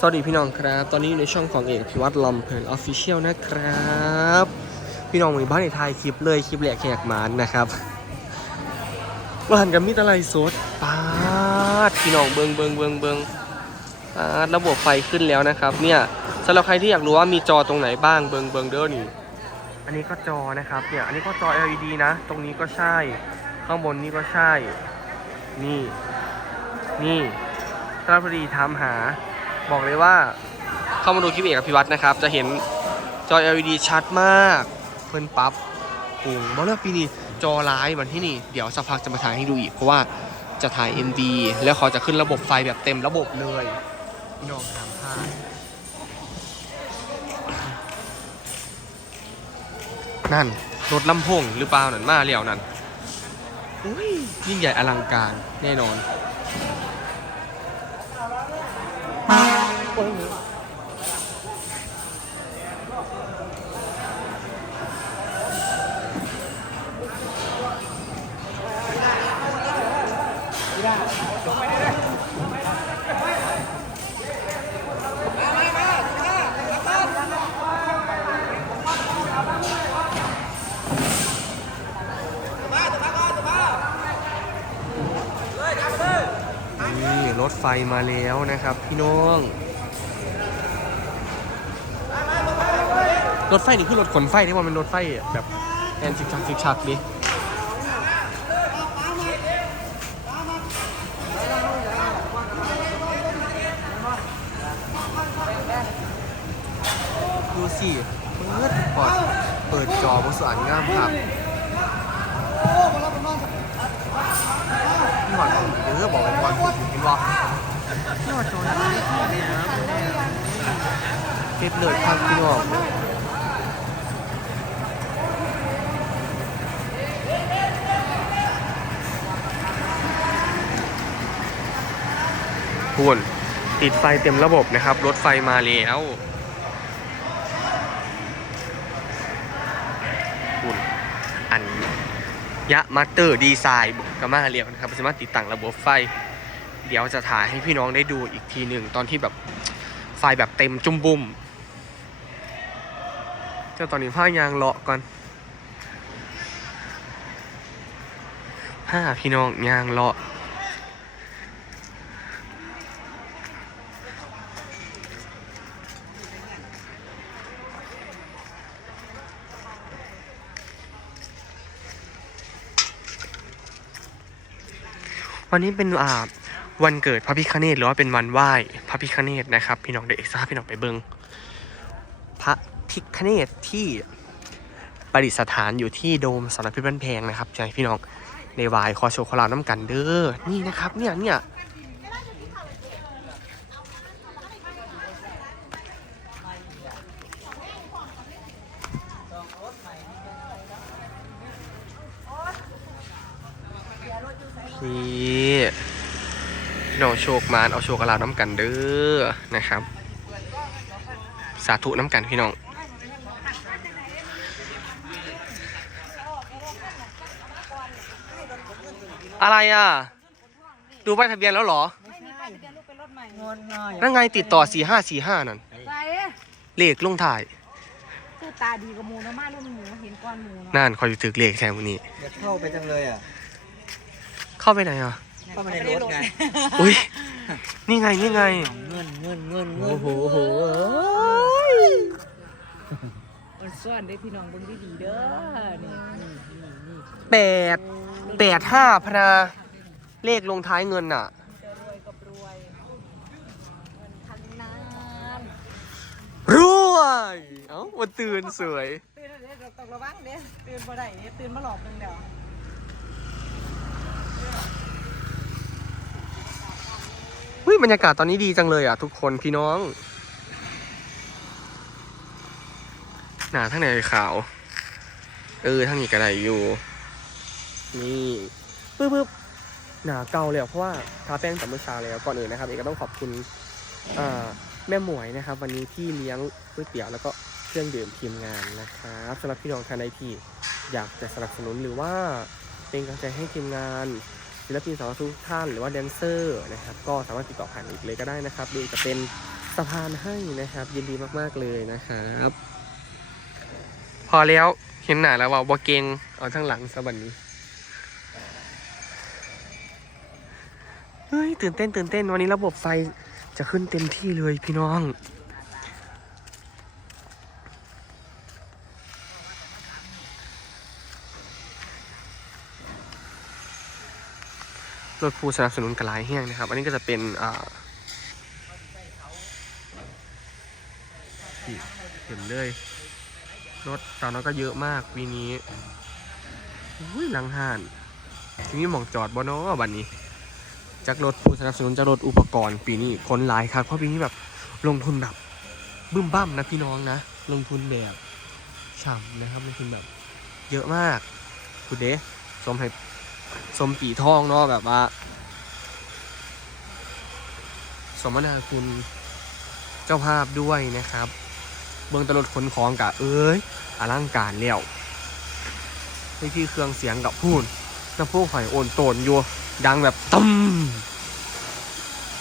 สวัสดีพี่น้องครับ ตอนนี้อยู่ในช่องของเอกพิวัตรลำเพลินออฟฟิเชียลนะครับ พี่น้องมือบ้านในไทยคลิปเลยคลิปแหลกแขกหมานนะครับว่าหันกับมิตรอะไรสดปาดพี่น้องเบิงเบิงเบิงเบิงปาดระบบไฟขึ้นแล้วนะครับ เนี่ยสำหรับใครที่อยากรู้ว่ามีจอตรงไหนบ้างเบิงเบิงเด้อนี่ อันนี้ก็จอนะครับเนี่ยอันนี้ก็จอ LED นะ ตรงนี้ก็ใช่ ข้างบนนี่ก็ใช่ นี่ นี่ถ้าพอดีถามหา บอกเลยว่าเข้ามาดูคลิปเอกอภิวัตนะครับ จะเห็นจอ LED ชัดมาก เพิ่นปั๊บปุงบอกแล้วปีนี้จอร้ายวันที่นี่ เดี๋ยวสักพักจะมาถ่ายให้ดูอีก เพราะว่าจะถ่าย MV แล้วเขาจะขึ้นระบบไฟแบบเต็มระบบเลยพี่น้องตามพลาดนั่นรถลำโพงหรือเปล่านั่นมาแล้วนั่นอุ้ยยิ่งใหญ่อลังการแน่นอน ไฟมาแล้วนะครับ พี่น้อง รถไฟนี่คือรถขนไฟที่ว่ามันรถไฟแบบแอนซิกชักซิกชักดิดูสิเปิดพอดเปิดจอบสวนงามครับ หวานของเดี๋ยวบอกเป็นวันพูดถึงพี่ว่าพี่หวานโชว์อะไรเนี่ยเก็บเลยครับพี่น้องทุนติดไฟเต็มระบบนะครับ รถไฟมาแล้วคุณอัน ยะมาสเตอร์ดีไซน์กามาเรียวนะครับสามารถติดตั้งระบบไฟ เดี๋ยวจะถ่ายให้พี่น้องได้ดูอีกทีหนึ่งตอนที่แบบไฟแบบเต็มจุ่มบุ่มจะตอนนี้ผ้ายางเลาะก่อนผ้าพี่น้องยางเลาะ วันนี้เป็นอ่าวันเกิดพระพิคเนตหรือว่าเป็นวันไหว้พระพิคเนตนะครับ พี่น้องเด็กซ่าพี่น้องไปเบิงพระพิคเนตที่ประดิษฐานอยู่ที่โดมสำนักพิพิธภัณฑ์แพงนะครับใจพี่น้องในวายคอโชคลาวน้ำกันเด้อนี่นะครับเนี่ยเนี่ย พี่พี่น้องโชคมานเอาโชว์คอลาวน้ำกันเด้อนะครับ สาธุน้ำกันพี่น้องอะไรอะ ดูใบทะเบียนแล้วเหรอ ไม่มีป้ายทะเบียนลูกเป็นรถใหม่งอนง่ายนั่นไงติดต่อ 4545 นั่นใส่เลขลงถ่ายคือตาดีกับหมูนะมารุ่นหมูเห็นก้อนหมูเนาะนั่นคอยถึกเลขแทนวันนี้อยากเข้าไปจังเลยอะ เข้าไปไหนอะ เข้าไปในรถไงอุ้ย นี่ไง นี่ไง เงินเงินเงินเงินโอ้โหโอ้โหมันซ่อนได้พี่น้องเบิ่งดีๆเด้อ นี่แปดแปดห้าพนาเลขลงท้ายเงินอะ จะรวยกับรวยเงินพันล้านรวย เอ้าวันตื่นสวย ตื่นเด้อต้องระวังเด้อตื่นบ่ได้เด้อตื่นมาหลอกนึงเดี๋ยว อุ้ย บรรยากาศตอนนี้ดีจังเลยอะ ทุกคนพี่น้อง หนาทั้งไหนขาว เออทั้งนี้ก็ไดอยู่ นี่ปึ๊บปึ๊บหนาเก่าเลยเพราะว่าทาแป้งแต่เมื่อเช้าแล้วก่อนอื่นนะครับเอกก็ต้องขอบคุณแม่หมวยนะครับ วันนี้ที่เลี้ยงก๋วยเตี๋ยวแล้วก็เครื่องดื่มทีมงานนะครับสำหรับพี่น้องท่านใดที่อยากจะสนับสนุนหรือว่าเป็นกำลังใจให้ทีมงาน ศิลปินสาวทุกท่านหรือว่าแดนเซอร์นะครับ ก็สามารถติดต่อผ่านอีกเลยก็ได้นะครับดยจะเป็นสะพานให้นะครับ ยินดีมากๆเลยนะครับ พอแล้วเห็นหน้าแล้วว่าบ่เกงเอาทั้งหลังซะบัดนี้เฮ้ยตื่นเต้นตื่นเต้นวันนี้ระบบไฟจะขึ้นเต็มที่เลยพี่น้อง รถผู้สนับสนุนกระลายแห้งนะครับ อันนี้ก็จะเป็นอ่าเห็นเลยรถตอนนั้นก็เยอะมากปีนี้อุ้ยหลังห่านทีนี้หมองจอดบนอ้อบันนี้จากรถผู้สนับสนุนจากรถอุปกรณ์ปีนี้คนหลายครับเพราะปีนี้แบบลงทุนแบบบึ้มบ้ามนะพี่น้องนะ ลงทุนแบบฉ่ำนะครับลงทุนแบบ เยอะมากคุณเดะสมให้ สมปีทองเนาะแบบว่า สมนาคุณเจ้าภาพด้วยนะครับ เบื้องตลดขนของกะเอ้ยอลังการแล้วนี่ที่เครื่องเสียงกับพูนน้ำพุหอยโอนโตนอยู่ดังแบบตึ้ม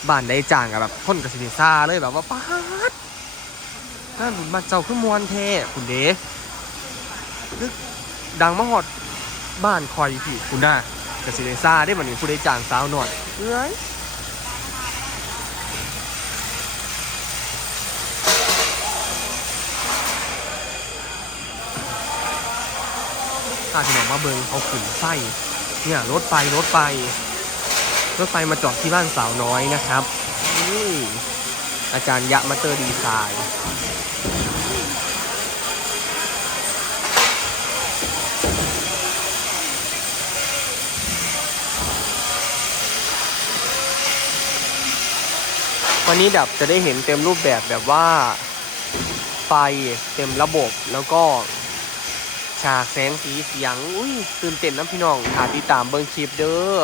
บ้านได้จ้างกับแบบคนกับสินซาเลยแบบว่าป๊าดน่าหนุนมาเจ้าขึ้นมวนเทคุณเดนึกดังมาหอดบ้านคอยพี่คุณน่า กับสินิซ่าได้บันนี้ผู้ได้จ้างสาวหน่อยเอ้ยพาพี่น้องมาเบิงเขาขึ้นไฟเนี่ยรถไฟรถไฟรถไฟมาจอดที่บ้านสาวน้อยนะครับนี่อาจารย์ยะมาเตอร์ดีไซน์ วันนี้ดับจะได้เห็นเต็มรูปแบบแบบว่า ไฟเต็มระบบแล้วก็ ฉากแสงสีเสียง อุ้ยตื่นเต้นนะพี่น้องหาติดตามเบิ่งคลิปเด้อ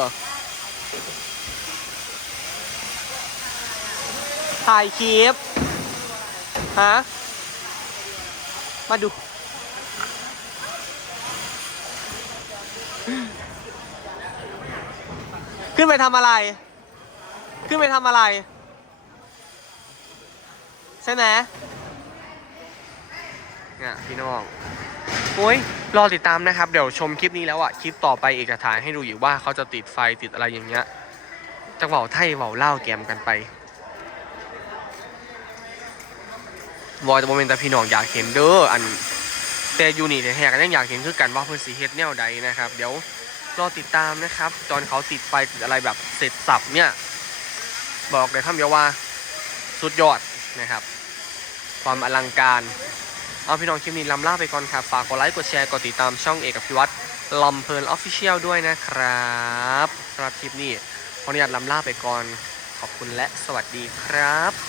ถ่ายคลิปฮะมาดูขึ้นไปทำอะไร ขึ้นไปทำอะไร ใช่ไหมเนี่ยพี่น้องโอ้ยรอติดตามนะครับ เดี๋ยวชมคลิปนี้แล้วอะคลิปต่อไปเอกจะถ่ายให้ดูอยู่ว่าเขาจะติดไฟติดอะไรอย่างเงี้ยจะเบาไทยเบาเล่าแกมกันไปวอยจะโมเมนต์แต่พี่น้องอยากเห็นเด้ออันแต่ยูนี่แท้ๆกันยังอยากเห็นคือกันว่าเพื่อนสีเฮ็ดแนวใดนะครับ เดี๋ยวรอติดตามนะครับ ตอนเขาติดไฟติดอะไรแบบเสร็จสับเนี่ย บอกเลยคำเดียวว่าสุดยอดนะครับ ความอลังการ เอาพี่น้องคลิปนี้ลำลาไปก่อนครับ ฝากกดไลค์ กดแชร์ กดติดตามช่องเอกพิวัตรลำเพลินออฟฟิเชียลด้วยนะครับสำหรับคลิปนี้ขออนุญาตลำลาไปก่อน ขอบคุณและสวัสดีครับ